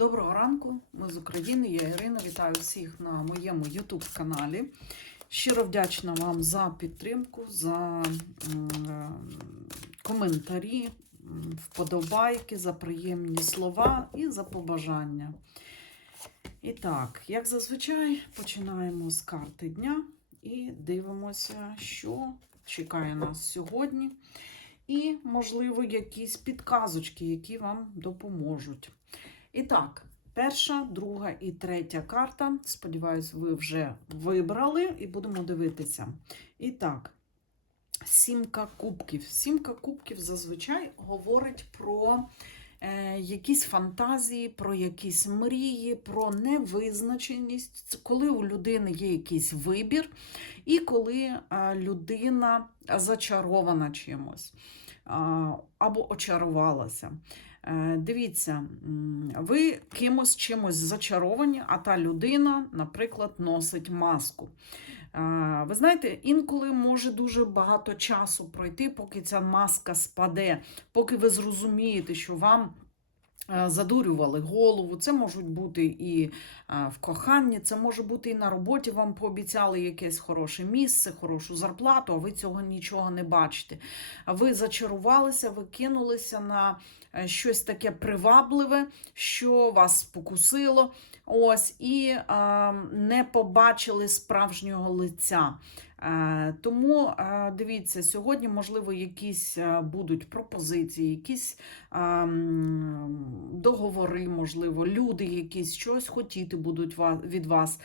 Доброго ранку, ми з України. Я Ірина. Вітаю всіх на моєму YouTube каналі. Щиро вдячна вам за підтримку, за е, коментарі, вподобайки, за приємні слова і за побажання. І так, як зазвичай, починаємо з карти дня і дивимося, що чекає нас сьогодні. І, можливо, якісь підказочки, які вам допоможуть. І так, перша, друга і третя карта. Сподіваюсь, ви вже вибрали і будемо дивитися. І так, сімка кубків. Сімка кубків зазвичай говорить про якісь фантазії, про якісь мрії, про невизначеність, коли у людини є якийсь вибір, і коли е, людина зачарована чимось а, або очарувалася. Е, Дивіться, ви кимось чимось зачаровані, а та людина, наприклад, носить маску. Ви знаєте, інколи може дуже багато часу пройти, поки ця маска спаде, поки ви зрозумієте, що вам задурювали голову. Це можуть бути і е, в коханні, це може бути і на роботі. Вам пообіцяли якесь хороше місце, хорошу зарплату, а ви цього нічого не бачите. Ви зачарувалися, ви кинулися на е, щось таке привабливе, що вас спокусило. Ось, і е, не побачили справжнього лиця. Е, тому е, дивіться, сьогодні, можливо, якісь е, будуть пропозиції, якісь договори, можливо, люди якісь щось хотіти будуть від вас.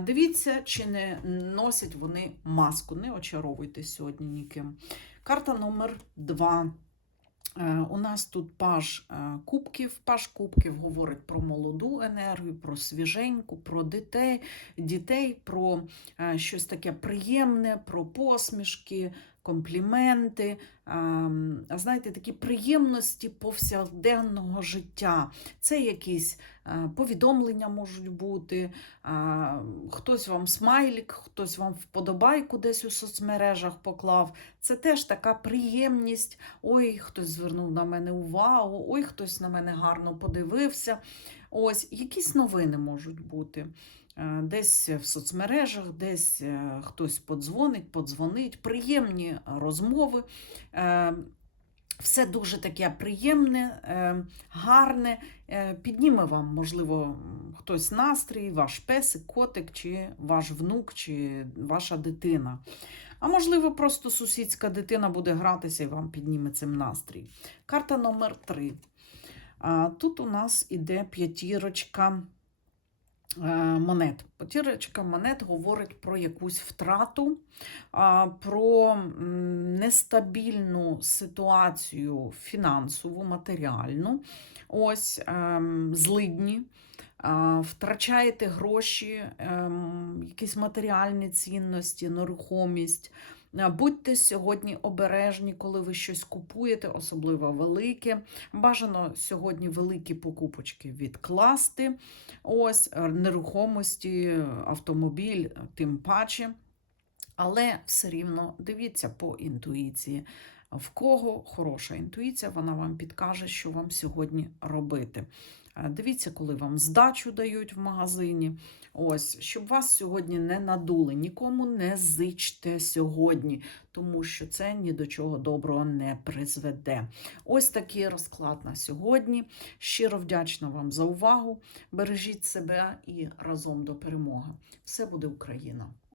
Дивіться, чи не носять вони маску. Не очаровуйтесь сьогодні ніким. Карта номер 2 у нас тут паж е, кубків. Паж кубків говорить про молоду енергію, про свіженьку, про дітей, дітей, про е, щось таке приємне, про посмішки, компліменти. ем, Знаєте, такі приємності повсякденного життя. Це якісь е, повідомлення можуть бути, е, хтось вам смайлік, хтось вам вподобайку десь у соцмережах поклав. Це теж така приємність. Ой, хтось звернув на мене увагу, ой, хтось на мене гарно подивився. Ось якісь новини можуть бути. Е, Десь в соцмережах, десь е, хтось подзвонить, подзвонить, приємні розмови. Е, Все дуже таке приємне, гарне. Підніме вам, можливо, хтось настрій, ваш песик, котик, чи ваш внук, чи ваша дитина. А можливо, просто сусідська дитина буде гратися і вам підніме цим настрій. Карта номер 3. Тут у нас іде п'ятірочка монет. П'ятірочка монет говорить про якусь втрату, про нестабільну ситуацію фінансову, матеріальну. Ось ем, злидні. Втрачаєте гроші, якісь матеріальні цінності, нерухомість. А, Будьте сьогодні обережні, коли ви щось купуєте, особливо велике. Бажано сьогодні великі покупочки відкласти. Ось е, нерухомості, автомобіль, тим паче. Але все рівно дивіться по інтуїції. В кого хороша інтуїція, вона вам підкаже, що вам сьогодні робити. Е, Дивіться, коли вам здачу дають в магазині. Ось, щоб вас сьогодні не надули, нікому не зичте сьогодні, тому що це ні до чого доброго не призведе. Ось такий розклад на сьогодні. Щиро вдячна вам за увагу. Бережіть себе і разом до перемоги. Все буде Україна!